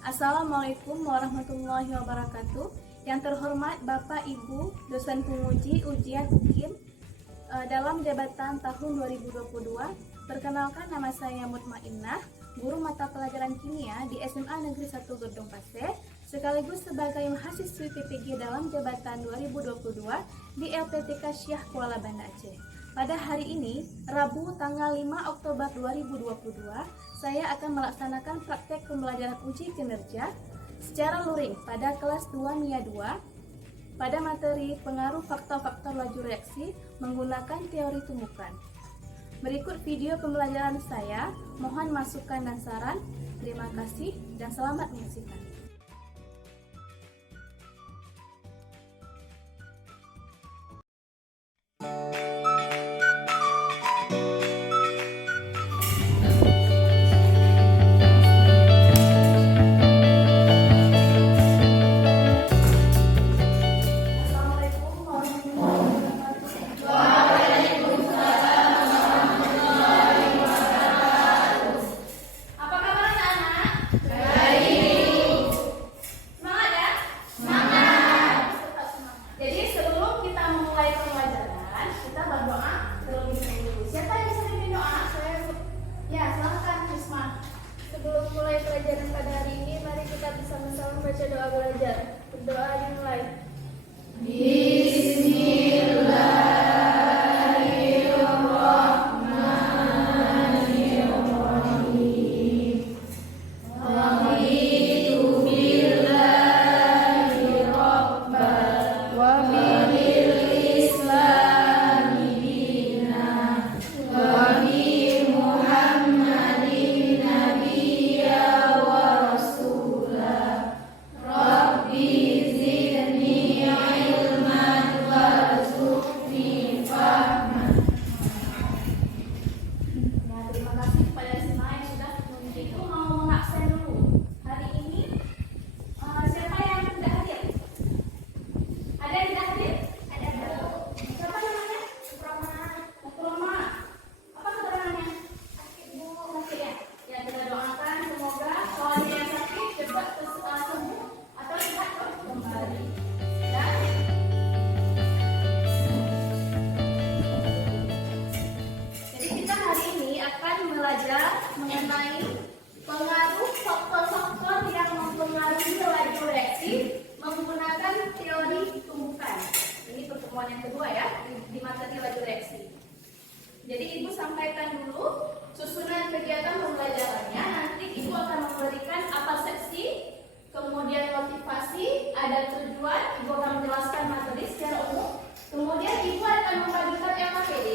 Assalamualaikum warahmatullahi wabarakatuh. Yang terhormat Bapak Ibu dosen penguji ujian UKIM dalam jabatan tahun 2022. Perkenalkan, nama saya Mutmainnah, guru mata pelajaran kimia di SMA Negeri 1 Gedong Pasir, sekaligus sebagai mahasiswi PPG dalam jabatan 2022 di LPTK Syah Kuala Banda Aceh. Pada hari ini, Rabu tanggal 5 Oktober 2022, saya akan melaksanakan praktek pembelajaran uji kinerja secara luring pada kelas 2 MIA 2 pada materi pengaruh faktor-faktor laju reaksi menggunakan teori tumbukan. Berikut video pembelajaran saya, mohon masukan dan saran. Terima kasih dan selamat menyaksikan. Sebelum mulai pelajaran pada hari ini, mari kita bersama-sama membaca doa belajar. Berdoa dimulai. Mengenai pengaruh faktor-faktor yang mempengaruhi laju reaksi menggunakan teori tumbukan. Ini pertemuan yang kedua ya di materi laju reaksi. Jadi Ibu sampaikan dulu susunan kegiatan pembelajarannya. Nanti Ibu akan memberikan apa seksi, kemudian motivasi, ada tujuan. Ibu akan menjelaskan materi secara umum. Kemudian Ibu akan membagikan LKPD.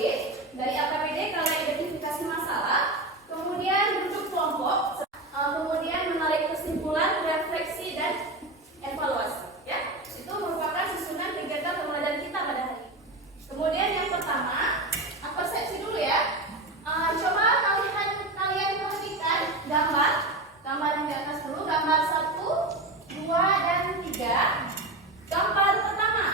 Dari LKPD kalau identifikasi masalah. Kemudian bentuk kelompok, kemudian menarik kesimpulan, refleksi, dan evaluasi. Ya, itu merupakan susunan kegiatan pembelajaran kita pada hari ini. Kemudian yang pertama, persepsi dulu ya. Coba kalian perhatikan gambar yang di atas dulu, gambar 1, 2, dan 3. Gambar pertama,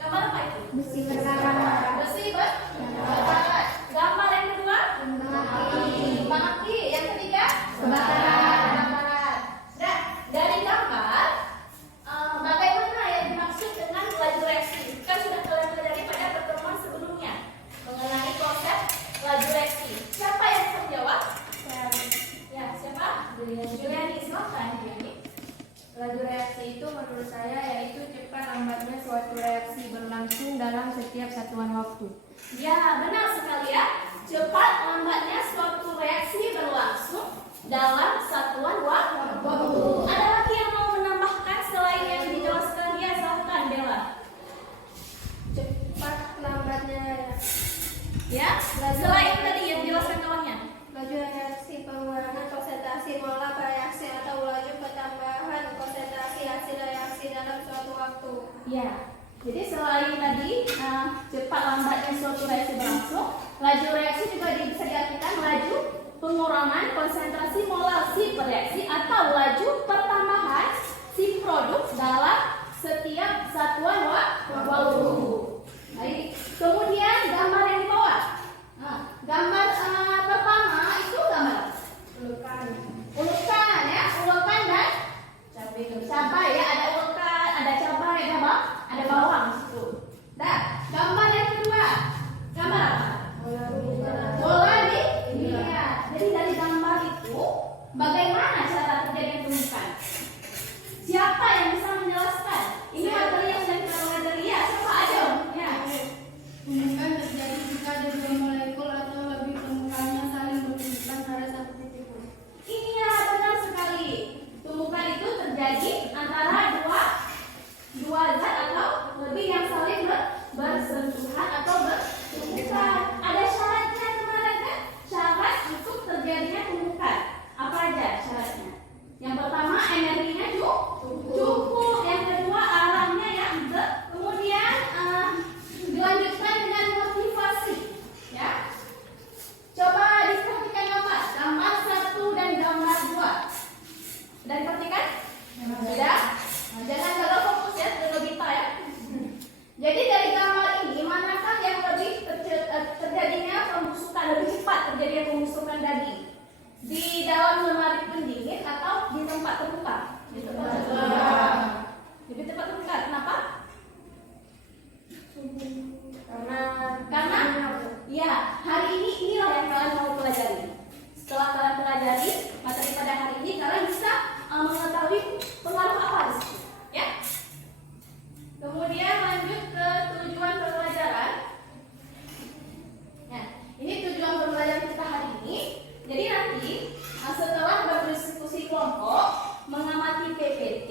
gambar apa itu? Besi berkarat. Besi berkarat. Gambar yang kedua? Kembang api. Yang ketiga? Kebakaran. Nah, dari gambar bagaimana yang dimaksud dengan laju reaksi? Kan sudah kalian pelajari pada pertemuan sebelumnya mengenai konsep laju reaksi. Siapa yang bisa menjawab? Ya, siapa? Juliani, silakan Juliani. Laju reaksi itu menurut saya yaitu cepat lambatnya suatu reaksi berlangsung dalam setiap satuan waktu. Ya, benar sekali ya. Cepat lambatnya suatu reaksi berlangsung dalam satuan waktu. Ada lagi yang mau menambahkan selain yang dijelaskan dia? Silakan Bella. Cepat lambatnya Ya, selain tadi yang dijelaskan kawannya. laju reaksi, pengurangan konsentrasi molar reaksi atau laju pertambahan konsentrasi hasil reaksi dalam suatu waktu. Ya, jadi selain tadi cepat lambatnya suatu reaksi berlangsung, laju reaksi juga bisa diartikan laju pengurangan konsentrasi molar si reaksi atau laju pertambahan si produk dalam setiap satuan waktu. Baik. Kemudian gambar yang di bawah. Gambar pertama itu gambar Ulekan. ulekan ya, ulekan dan Bagaimana cara terjadinya tumbukan? Siapa yang bisa menjelaskan? Ini materi yang sedang kita pelajari ya. Siapa aja? Ya. Tumbukan terjadi jika ada dua molekul atau lebih tumbukannya saling berhubungan pada satu titik. Iya, benar sekali. Tumbukan itu terjadi antara dua zat atau lebih yang saling bersentuhan atau bertumbukan. Ada syaratnya kemarin kan? Syarat untuk terjadinya tumbukan. Apa aja syaratnya? Yang pertama, energinya cukup. Yang kedua, arahnya yang kemudian dilanjutkan dengan motivasi. Ya. Coba diperhatikan gambar 1 dan gambar 2. Sudah diperhatikan? Sudah? Jangan gagal fokus ya, sudah lebih ya. Jadi dari gambar ini, manakah yang lebih terjadinya pembusukan, lebih cepat terjadinya pembusukan daging? Di dalam lemari pendingin atau di tempat terbuka? Di tempat terbuka. Lebih cepat terbuka. Kenapa? Karena ya, hari ini inilah yang kalian mau pelajari. Setelah kalian pelajari materi pada hari ini, kalian bisa mengetahui pengaruh apa di situ, ya. Kemudian lanjut ke tujuan pembelajaran. Nah, ini tujuan pembelajaran kita hari ini. Jadi nanti setelah berdiskusi kelompok, mengamati PPT,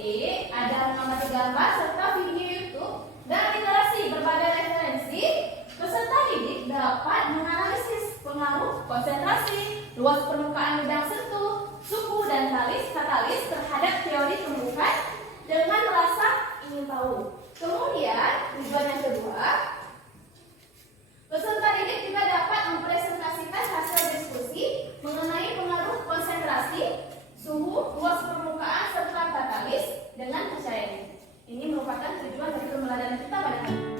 ada mengamati gambar serta video YouTube dan literasi berbagai referensi, peserta didik dapat menganalisis pengaruh konsentrasi, luas permukaan bidang sentuh, suhu dan katalis terhadap teori tumbukan dengan merasa ingin tahu. Kemudian tujuan yang kedua, peserta didik juga dapat mempresentasikan hasil diskusi mengenai pengaruh konsentrasi, suhu, luas permukaan serta katalis dengan percaya diri. Ini merupakan tujuan dari pembelajaran kita pada hari ini.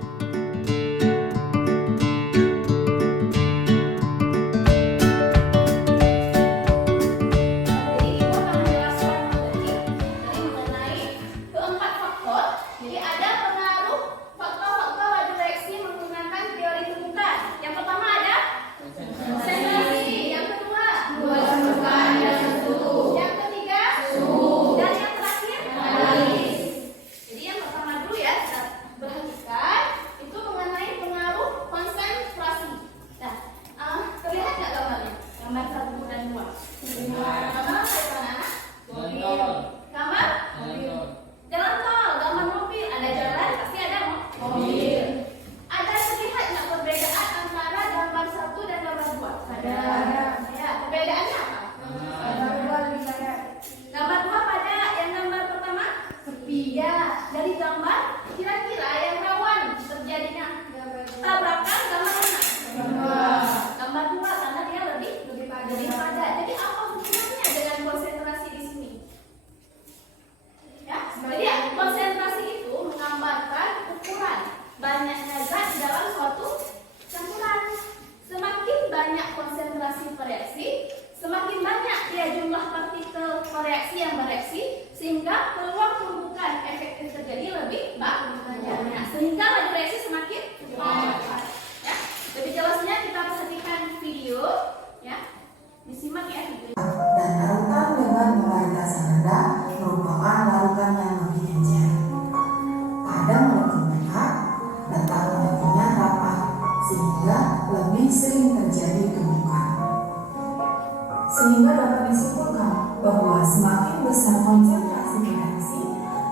Sehingga dapat disimpulkan bahwa semakin besar konsentrasi reaksi,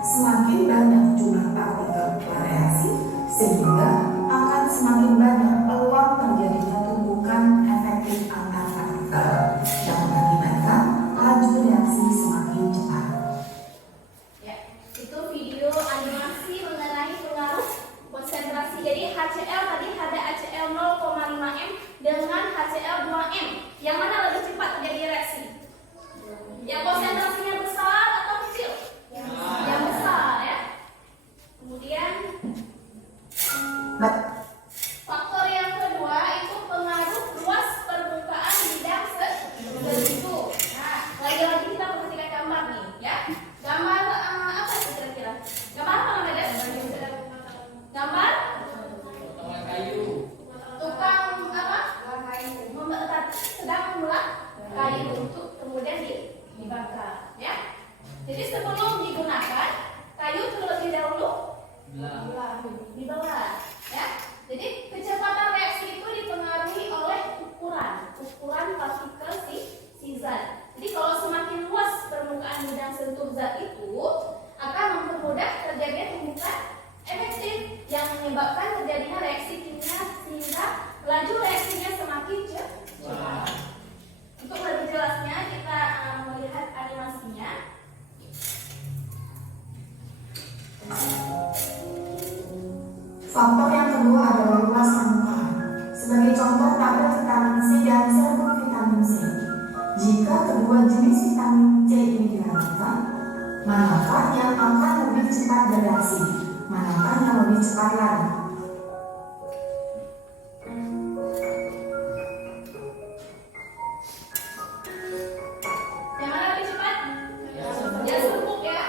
semakin banyak jumlah partikel reaksi, sehingga akan semakin banyak peluang terjadinya tumbukan efektif antar partikel. Dapat Faktor yang kedua adalah luas permukaan. Sebagai contoh tabel vitamin C dan serbuk vitamin C. Jika kedua jenis vitamin C ini dirapikan, manakah yang akan lebih cepat bereaksi? Manakah yang lebih cepat lari? Yang mana lebih cepat? Ya serbuk ya.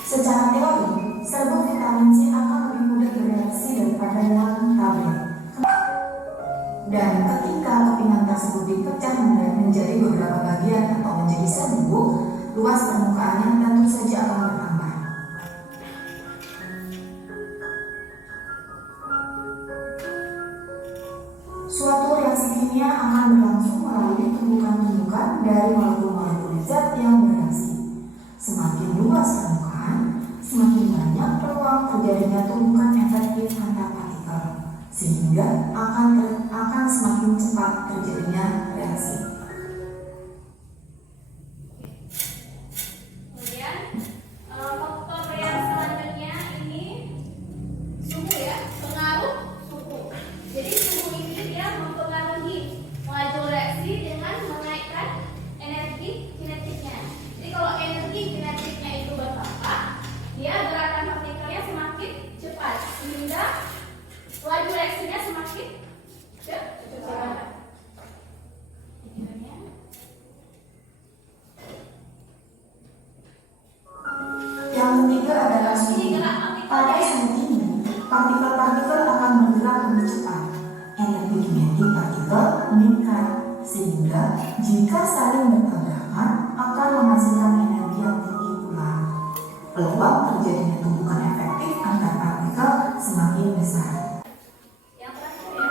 Secara teori, serbuk vitamin C akan lebih mudah bereaksi daripada yang tablet. Dan ketika kepingan tersebut dipecah menjadi beberapa bagian atau menjadi serbuk, luas permukaannya tentu saja akan bertambah. Suatu reaksi kimia akan berlangsung melalui tumbukan-tumbukan dari molekul-molekul zat yang bereaksi. Semakin luas permukaan, semakin banyak peluang terjadinya tumbukan efektif antar partikel, sehingga akan semakin cepat terjadinya reaksi. Kemudian faktor yang selanjutnya ini suhu ya, pengaruh suhu. Jadi suhu ini dia mempengaruhi laju reaksi dengan menaikkan energi kinetiknya. Jadi kalau energi kinetiknya itu bertambah, dia gerakan partikelnya semakin cepat sehingga laju reaksinya semakin cepat. Yang ketiga adalah suhu. Pada suhu ini, partikel-partikel akan bergerak lebih cepat. Energi kinetik partikel meningkat, sehingga jika saling bertabrakan akan menghasilkan energi yang tinggi pula. Peluang terjadinya tumbukan efektif antar partikel semakin besar. Yang terakhir ya,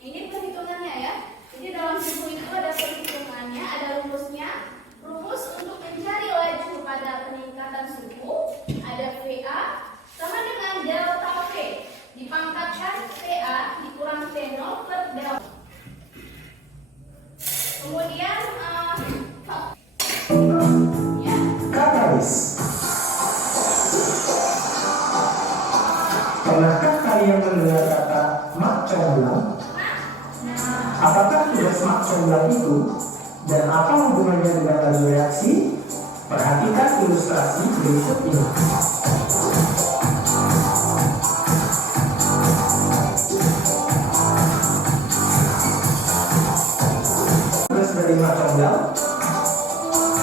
ini perhitungannya ya. Jadi dalam suhu itu ada perhitungannya, ada rumusnya. Rumus untuk mencari laju pada peningkatan suhu ada VA sama dengan delta P. Dipangkatkan PA dikurang T0 per delta. Kemudian ya. Katalis. Pernahkah kalian mendengar kata mak comblang? Apakah tugas mak comblang itu dan apa hubungannya dengan laju reaksi? Perhatikan ilustrasi berikut ini. Tugas dari mak comblang.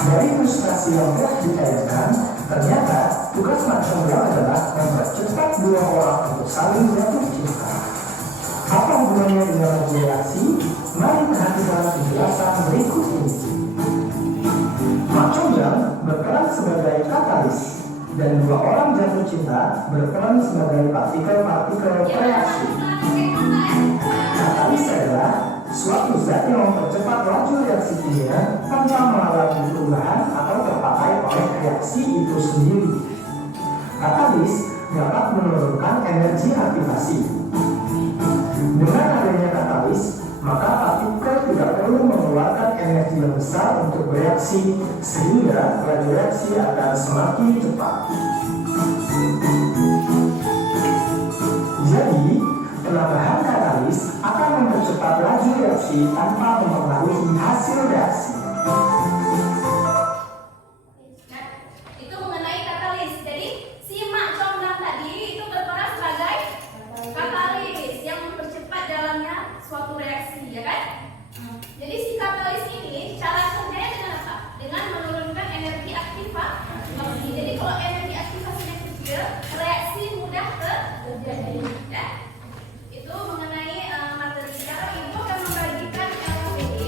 Dari ilustrasi yang telah ditayangkan, ternyata tugas mak comblang adalah mempercepat dua orang untuk saling jatuh cinta. Apa hubungannya dengan laju reaksi? Mari perhatikan penjelasan berikut ini. Mak comblang berperan sebagai katalis dan dua orang jatuh cinta berperan sebagai partikel-partikel reaksi. Katalis adalah suatu zat yang mempercepat laju reaksi kimia tanpa mengalami perubahan atau terpakai oleh reaksi itu sendiri. Katalis dapat menurunkan energi aktivasi. Dengan adanya katalis, maka partikel tidak perlu mengeluarkan energi yang besar untuk bereaksi, sehingga laju reaksi akan semakin cepat. Jadi, penambahan katalis akan mempercepat laju reaksi tanpa mempengaruhi hasil reaksi. Nah, itu mengenai katalis. Jadi si mak comblang tadi itu berperan sebagai katalis yang mempercepat jalannya suatu reaksi, ya kan? Jadi si katalis ini cara kerjanya dengan apa? Dengan menurunkan energi aktivasi. Jadi kalau energi aktivasinya kecil, reaksi mudah terjadi. Ya? Itu mengenai materi. Sekarang ibu akan membagikan LPD.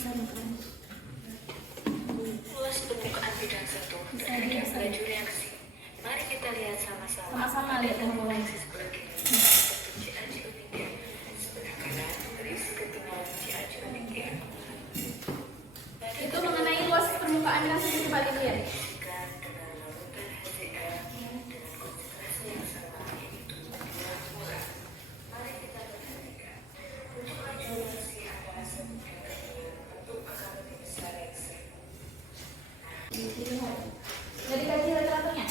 disaringkan. Ulas permukaan bidang 1 terhadap laju reaksi. Mari kita lihat sama-sama. Sama-sama lihat yang mulai. Reaksi sebelah kiri seperti CaCO3, sebelah kanan berisi ketinggalan CaCO3. Itu mengenai luas permukaan bidang 1, coba dilihat. Dengan larutan HCl dengan konsentrasi yang sama yaitu 2 molar. Mari kita perhatikan. Untuk laju reaksi antara satu dan kedua tentu akan lebih besar reaksi. Jadi kaji literaturnya.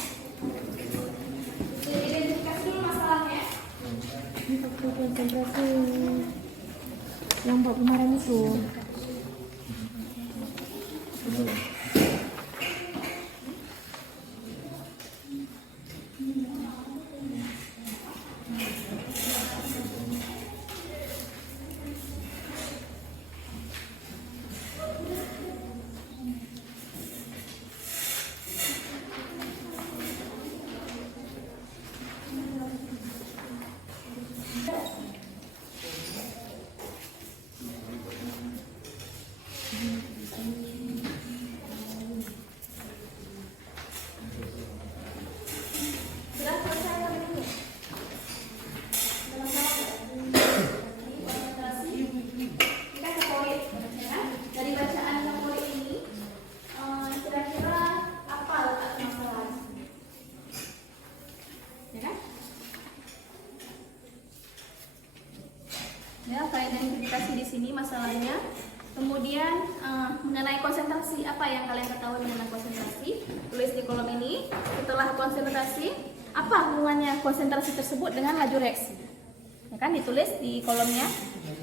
Identifikasi dulu masalahnya. Faktor konsentrasi yang bab kemarin itu. Sudah selesai kali ini. Konsentrasi. Kita ke poin. Ya. Dari bacaan ke poin ini, kira-kira apa letak masalah? Ya kan? Ya, kayak identifikasi di sini masalahnya. Kemudian mengenai konsentrasi, apa yang kalian ketahui mengenai konsentrasi? Tulis di kolom ini. Setelah konsentrasi, apa hubungannya konsentrasi tersebut dengan laju reaksi? Ya kan, ditulis di kolomnya.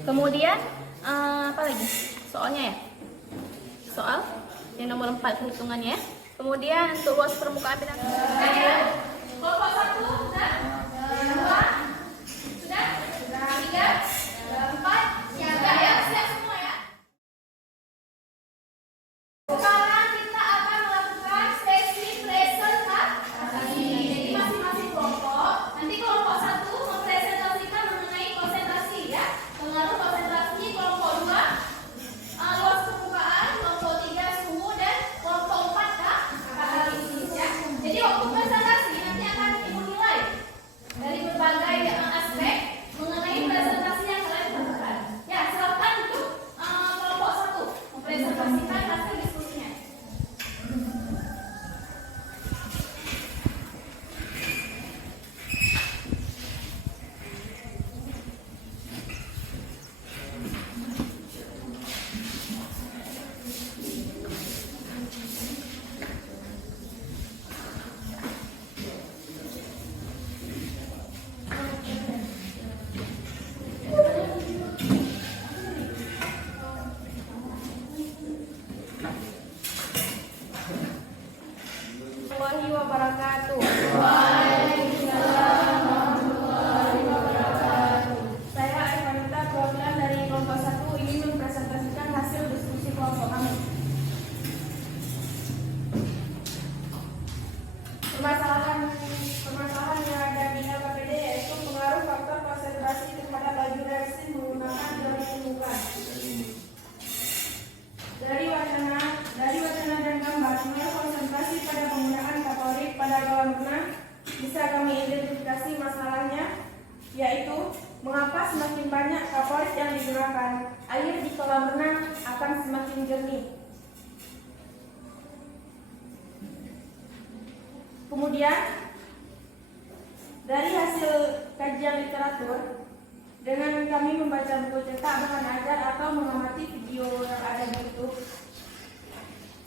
Kemudian apa lagi? Soalnya ya. Soal yang nomor 4 perhitungannya. Kemudian untuk luas permukaan bidang. Kelompok 1 sudah? 2 sudah? 3 4 siaga ya, siap semua ya. Sekarang kita akan melakukan sesi presentasi. Jadi masing-masing kelompok, nanti kelompok 1 mempresentasikan mengenai konsentrasi ya. Pengaruh konsentrasi, kelompok 2 luas permukaan, kelompok 3 suhu, dan kelompok 4 katalisis ya. Jadi waktu presentasi nanti akan ibu nilai dari berbagai aspek mengenai presentasi yang kalian lakukan. Ya, silakan untuk kelompok 1 mempresentasikan hasil diskusinya. Warahmatullahi wabarakatuh. Saya Aifanita, perwakilan dari kelompok 1 ingin mempresentasikan hasil diskusi kelompok kami. Permasalahan yang ada di LKPD yaitu pengaruh faktor konsentrasi terhadap laju reaksi menggunakan teori permukaan. Dari wacana dan gambar, pengaruh konsentrasi pada penggunaan katolik pada kolam renang bisa kami identifikasi masalahnya, yaitu mengapa semakin banyak katolik yang digunakan, air di kolam renang akan semakin jernih. Kemudian, dari hasil kajian literatur, dengan kami membaca buku cetak bahan ajar atau mengamati video yang ada di YouTube,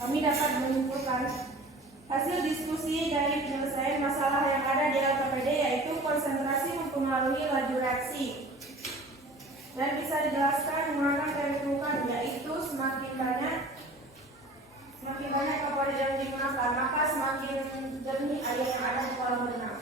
kami dapat menyimpulkan hasil diskusi dari penyelesaian masalah yang ada di LKPD yaitu konsentrasi mempengaruhi laju reaksi. Dan bisa dijelaskan menggunakan teori permukaan, yaitu semakin banyak kapal yang digunakan, maka semakin jernih air yang ada di kolam renang.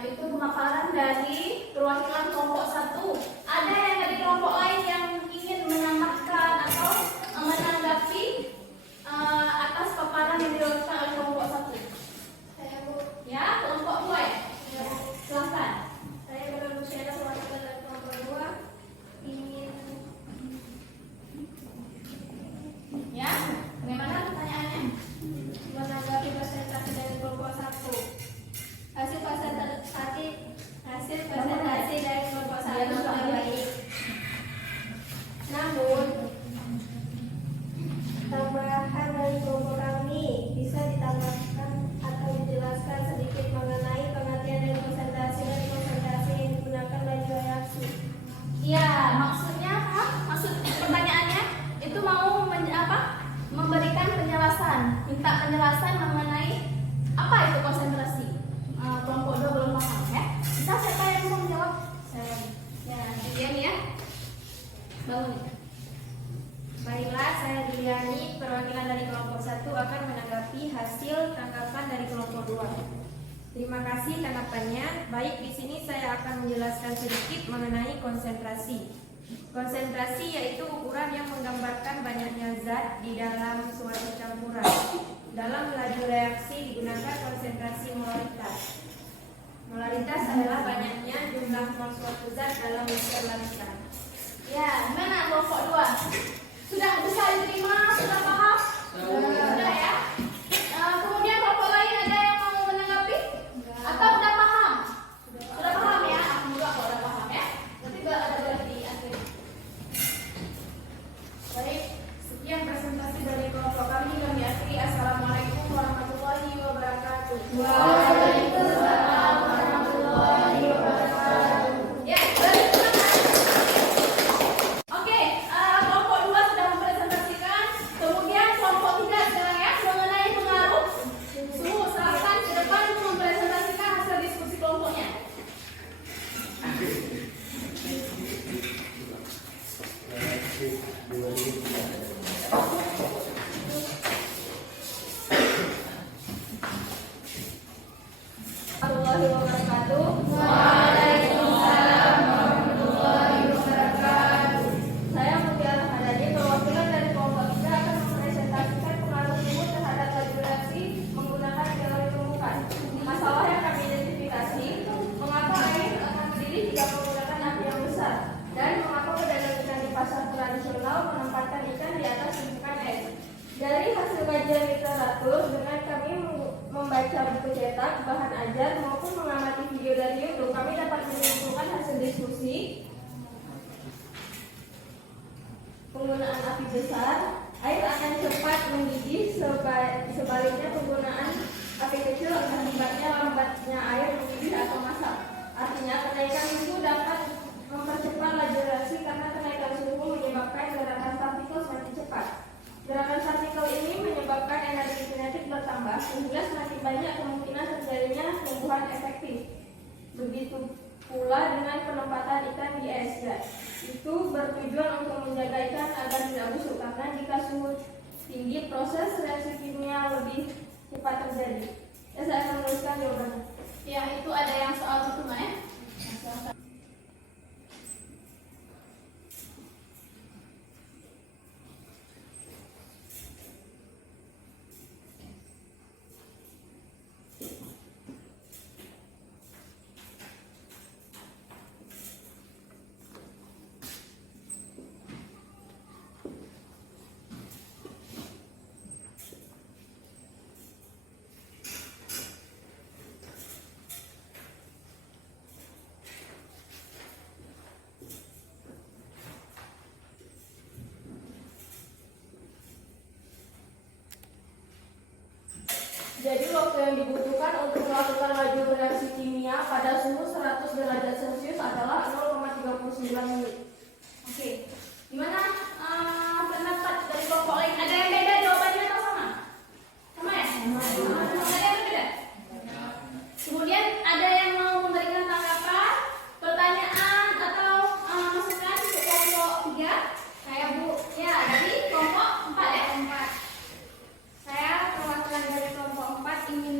Itu pemaparan dari perwakilan kelompok 1. Ada yang dari kelompok lain yang ingin menambahkan atau menanggapi atas paparan yang dilakukan oleh kelompok 1? Saya Bu. Ya, kelompok 2 ya? Silahkan. Saya Bella Luciana, perwakilan dari kelompok konsentrasi dari kelompok 1 sudah baik. Namun, tambahan dari kelompok kami bisa ditambahkan atau dijelaskan sedikit mengenai pengertian dari konsentrasi dan konsentrasi yang digunakan laju reaksi. Ya, maksudnya apa? Maksud pertanyaannya itu mau memberikan penjelasan, minta penjelasan mengenai apa itu konsentrasi. Kelompok 2 belum paham ya. Bisa siapa yang mau menjawab? Saya. Ya, diam ya. Bangun. Baiklah, saya Diliani, perwakilan dari kelompok 1 akan menanggapi hasil tanggapan dari kelompok 2. Terima kasih tanggapannya. Baik, di sini saya akan menjelaskan sedikit mengenai konsentrasi. Konsentrasi yaitu ukuran yang menggambarkan banyaknya zat di dalam suatu campuran. Dalam laju reaksi digunakan konsentrasi molaritas. Molaritas adalah banyaknya jumlah mol suatu zat dalam mixer larutan. Ya, gimana kelompok 2? Sudah bisa diterima? Sudah paham? Sudah ya? Kemudian kelompok lain ada yang mau menanggapi? Atau udah paham? Sudah paham ya? Alhamdulillah kalau udah paham ya. Nanti ada berarti akhir. Baik, sekian presentasi dari kelompok kami akhiri. Assalamualaikum warahmatullahi wabarakatuh. Waalaikumsalam warahmatullahi wabarakatuh. Ya, oke, kelompok 2 sudah mempresentasikan. Kemudian kelompok 3 sekarang ya mengenai pengaruh suhu. Silakan ke depan untuk mempresentasikan hasil diskusi kelompoknya. Warahmatullahi wabarakatuh. Waalaikumsalam warahmatullahi wabarakatuh. Saya Mutiara Madani, perwakilan dari kelompok 3 akan mempresentasikan pengaruh suhu terhadap laju reaksi menggunakan teori tumbukan. Masalah yang kami identifikasi, mengapa air akan berdiri jika menggunakan api yang besar, dan mengapa pedagang ikan di pasar tradisional menempatkan ikan di atas tumpukan es. Dari hasil kajian literatur, dengan kami membaca buku cetak, bahan ajar, maupun mengamati video dari YouTube, kami dapat menyimpulkan hasil diskusi penggunaan api besar, air akan cepat mendidih, sebaliknya penggunaan api kecil akibatnya lambatnya air mendidih atau masak. Artinya, kenaikan suhu dapat mempercepat laju reaksi karena kenaikan suhu menyebabkan gerakan partikel semakin cepat. Gerakan partikel ini menyebabkan energi kinetik bertambah, sehingga semakin banyak kemungkinan terjadinya tumbuhan efektif. Begitu pula dengan penempatan ikan di es, ya. Itu bertujuan untuk menjaga ikan agar tidak busuk, karena jika suhu tinggi, proses reaksi kimia lebih cepat terjadi. Ya, saya akan menuliskan jawabannya. Ya, itu ada yang soal pertama ya. Jadi waktu yang dibutuhkan untuk melakukan laju reaksi kimia pada suhu 100 derajat Celcius adalah 0,39 menit. Oke, gimana pendapat dari kelompok lain? Ada yang beda jawabannya atau sama? Sama ya? Ada yang berbeda? Kemudian ada yang mau memberikan tanggapan, pertanyaan atau masukan untuk kelompok 3? Saya Bu. Ya, dari kelompok 4 ya? 4. Saya perwakilan dari kelompok 4 ingin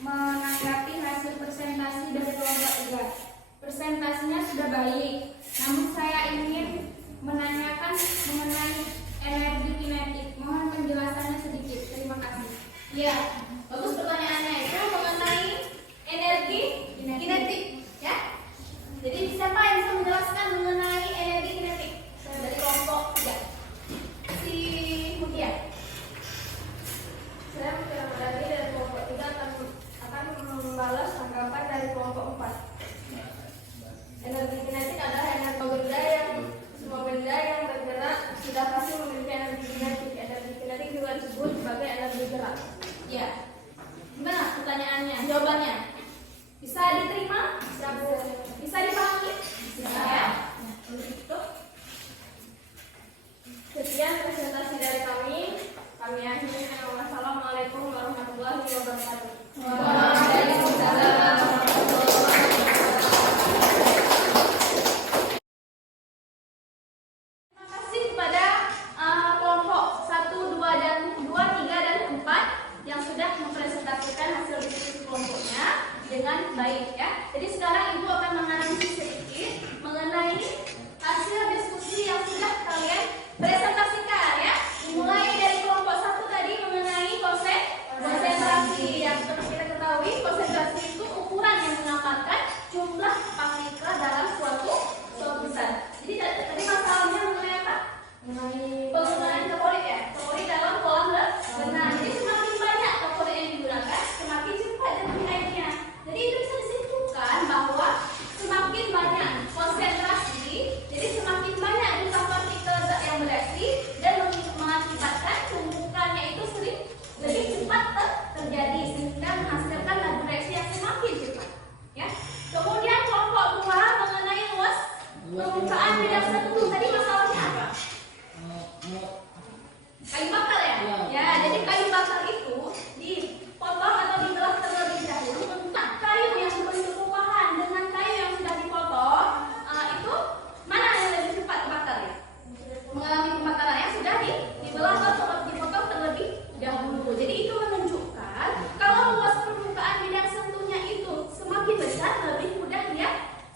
menanggapi hasil presentasi dari kelompok 3. Presentasinya sudah baik, namun saya ingin menanyakan mengenai energi kinetik. Mohon penjelasannya sedikit. Terima kasih. Ya, bagus pertanyaannya itu mengenai energi kinetik. Ya, jadi siapa yang bisa menjelaskan mengenai energi kinetik? Saya dari kelompok 3. Si Mutia. Saya Mutiara Madani dari kelompok 3 akan membalas tanggapan dari kelompok 4. Energi kinetik adalah semua benda yang bergerak sudah pasti memiliki energi kinetik. Energi kinetik juga disebut sebagai energi gerak. Ya. Gimana pertanyaannya? Jawabannya? Bisa diterima? Bisa dipahami? Bisa ya? Gitu. Sekian presentasi dari kami. Kami akhiri. Wassalamualaikum warahmatullahi wabarakatuh. Waalaikumsalam. Terima kasih kepada kelompok 1, 2, dan 2, 3, dan 4 yang sudah mempresentasikan hasil diskusi kelompoknya dengan baik ya. Jadi sekarang Ibu akan menganalisis sedikit mengenai hasil diskusi yang sudah kalian presentasikan ya. Mulai dari kelompok 1 tadi mengenai konsentrasi. Yang seperti kita ketahui, konsentrasi itu ukuran yang menggambarkan jumlah partikel dalam suatu besar. Jadi tadi masalahnya mengenai apa? Mengenai penggunaan kaporit ya. Kaporit dalam kolam renang. Jadi semakin banyak kaporit yang digunakan, semakin cepat jatuh airnya. Jadi itu bisa disimpulkan bahwa semakin banyak konsentrasi, jadi semakin banyak jumlah partikel zat yang bereaksi dan mengakibatkan tumbukannya itu sering lebih cepat terjadi sehingga menghasilkan laju reaksi yang semakin cepat. Ya. Kemudian kelompok 2 mengenai luas permukaan bidang tertentu. Tadi masalahnya apa? Kayu bakar ya? Ya, jadi kayu bakar itu dipotong atau dibelah terlebih dahulu untuk kayu yang berbentuk rupahan dengan kayu yang sudah dipotong. Itu mana yang lebih cepat terbakar ya? Mengalami pembakaran yang sudah dibelah atau dipotong terlebih dahulu. Jadi itu menunjukkan kalau luas permukaan bidang sentuhnya itu semakin besar,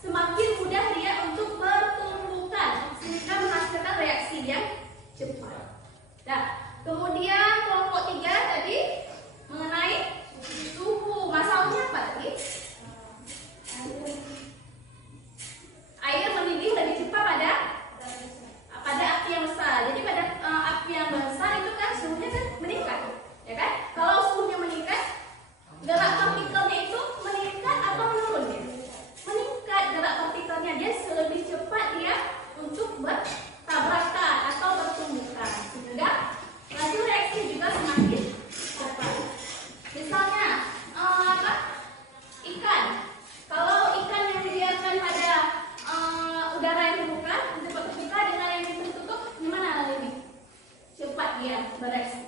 semakin mudah dia untuk bertumbukan sehingga menghasilkan reaksi yang cepat. Nah, kemudian kelompok 3 tadi mengenai suhu. Masalahnya apa tadi? Air mendidih lebih cepat pada api yang besar. Jadi pada api yang besar itu kan suhunya kan meningkat, ya kan? Kalau suhunya meningkat, gerak partikelnya itu meningkat atau menurun ya? Meningkat gerak partikelnya, dia lebih cepat dia untuk bertabrakan atau bertumbukan sehingga laju reaksi juga semakin cepat. Misalnya ikan. Kalau ikan yang dibiarkan pada udara yang terbuka, cepat terbuka dengan yang tertutup, gimana lebih cepat dia bereaksi?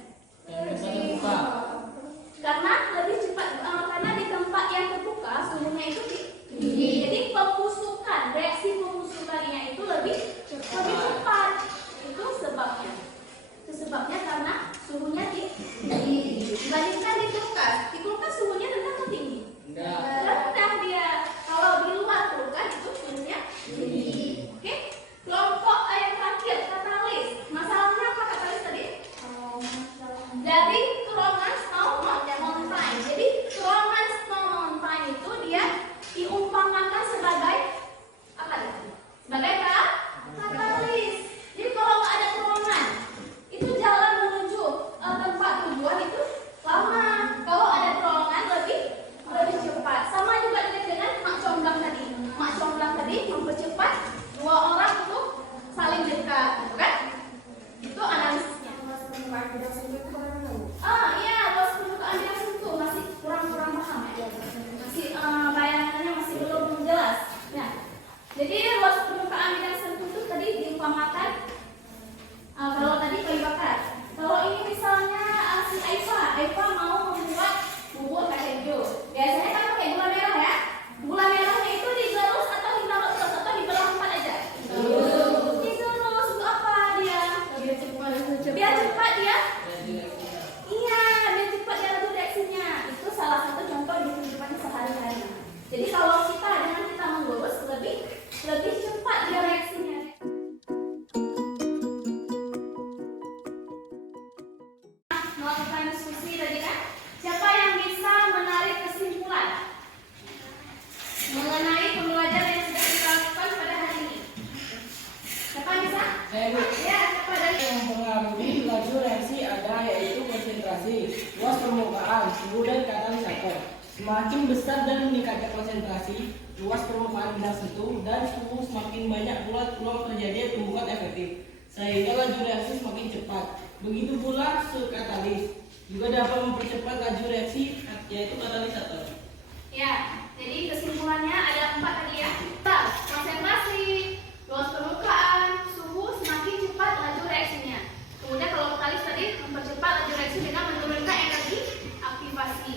Karena lebih cepat, karena di tempat yang terbuka suhunya itu tinggi. Jadi reaksi pembusukannya itu lebih cepat. Itu sebabnya karena suhunya tinggi. Dibandingkan di kulkas suhunya rendah atau tinggi? Rendah dia. Kalau di luar kulkas itu suhunya tinggi. Oke? Kelompok yang terakhir, katalis. Masalahnya apa katalis tadi? Dari terowongan snow mountain. Jadi terowongan snow mountain itu dia diumpamakan sebagai apa tadi? Sebagai katalis. Jadi kalau nggak ada terowongan, itu jalan menuju tempat tujuan itu lama. Kalau ada terowongan lebih cepat. Sama juga dengan mak comblang tadi. Mak comblang tadi mempercepat 2 orang untuk saling dekat, gitu kan? Itu analisisnya. Iya, luas permukaan yang sentuh masih kurang paham ya. Masih bayangannya masih belum jelas. Ya. Jadi luas permukaan bidang sentuh itu tadi diumpamakan kalau tadi kayu bakar. Kalau ini misalnya si Aifa mau membuat bubur kacang hijau. Biasanya kan pakai gula merah ya. Gula merahnya itu digerus atau ditaruh terus atau dibelah 4 aja. Digerus untuk apa dia? Biar cepat dia. Iya, biar cepat dia laju reaksinya. Itu salah satu contoh di kehidupan sehari-hari. Jadi kalau dengan kita menggoreng lebih cepat dia reaksinya. Melakukan diskusi tadi kan, siapa yang bisa menarik kesimpulan mengenai pembelajaran yang sudah kita lakukan pada hari ini? Siapa bisa? Saya Bu. Ya, siapa dari? Yang mempengaruhi laju reaksi ada yaitu konsentrasi, luas permukaan, suhu dan katalisator. Semakin besar dan meningkatnya konsentrasi, luas permukaan bidang sentuh, dan suhu semakin banyak pula peluang terjadinya tumbukan efektif, sehingga laju reaksi semakin cepat. Begitu pula katalis juga dapat mempercepat laju reaksi, yaitu katalisator. Ya, jadi kesimpulannya ada 4 tadi ya. Konsentrasi, luas permukaan, suhu, semakin cepat laju reaksinya. Kemudian kalau katalis tadi mempercepat laju reaksi dengan menurunkan energi aktivasi.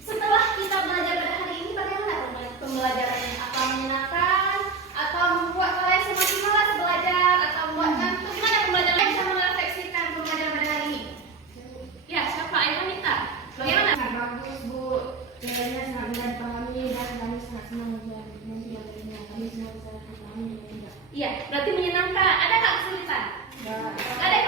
Setelah kita belajar pada hari ini, bagaimana pembelajarannya? Apa menyenangkan? Atau membuat kalian semakin malas belajar? Atau membuat ngantuk? Gimana pembelajaran bisa merefleksikan pembelajaran pada hari ini? Ya, siapa? Ayo minta. Bagaimana? Sangat bagus Bu, jawabannya sangat mudah dipahami dan kami sangat senang menjadi materinya. Kami semua bisa dipahami dan tidak. Iya, berarti menyenangkan. Ada nggak kesulitan? Tidak. Nggak ada